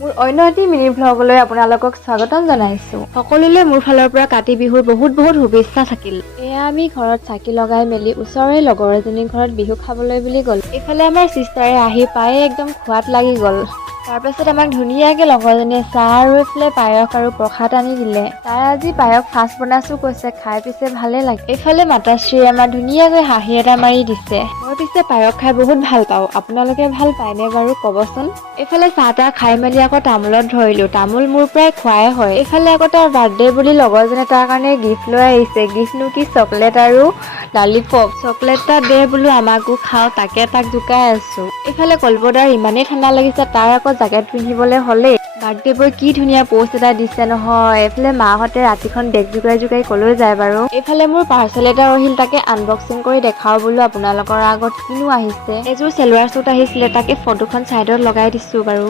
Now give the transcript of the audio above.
মোৰ অন্য এটি মিনি ভ্লগলৈ আপোনালোকক স্বাগতম জনাইছোঁ। সকলোলৈ মোৰ ফালৰ পৰা কাতি বিহুৰ বহুত শুভেচ্ছা থাকিল। এয়া আমি ঘৰত চাকি লগাই মেলি ওচৰৰে লগৰ এজনীৰ ঘৰত বিহু খাবলৈ বুলি গ'ল। এইফালে আমাৰ চিষ্টাৰে আহি পায়ে একদম খোৱাত লাগি গ'ল। তাৰপাছত আমাক ধুনীয়াকে লগৰজনীয়ে চাহ আৰু এইফালে পায়স আৰু প্ৰসাদ আনি দিলে। তাই আজি পায়স ফাৰ্ষ্ট বনাইছো কৈছে, খাই পিছে ভালে লাগে। এইফালে মাতাশ্ৰীয়ে আমাৰ ধুনীয়াকৈ হাঁহি এটা মাৰি দিছে। মই পিছে পায়স খাই বহুত ভাল পাওঁ। আপোনালোকে ভাল পায়নে বাৰু ক'বচোন। এইফালে চাহ তাহ খাই মেলি আকৌ তামোলত ধৰিলো। তামোল মোৰ প্ৰায় খোৱাই হয়। এইফালে আকৌ তাৰ বাৰ্থডে বুলি লগৰজনে তাৰ কাৰণে গিফ্ট লৈ আহিছে। গিফ্টনো কি চকলেট আৰু ললিপপ। চকলেট এটা দে বোলো আমাকো খাওঁ, তাকে তাক জোকাই আছো। এইফালে কল্পদাৰ ইমানেই ঠাণ্ডা লাগিছে, তাৰ আকৌ জেকেট পিন্ধিবলৈ হ'লেই। বাৰ্থডে বয় কি ধুনীয়া পোষ্ট এটা দিছে নহয়। এইফালে মাহঁতে ৰাতিখন বেগ জোকাই কলৈ যায় বাৰু। এইফালে মোৰ পাৰ্চেল এটা আহিল, তাকে আনবক্সিং কৰি দেখাও বোলো আপোনালোকৰ আগত। কিনো আহিছে, এযোৰ চেলোৱাৰ চুট আহিছিলে, তাকে ফটোখন চাইডত লগাই দিছো বাৰু।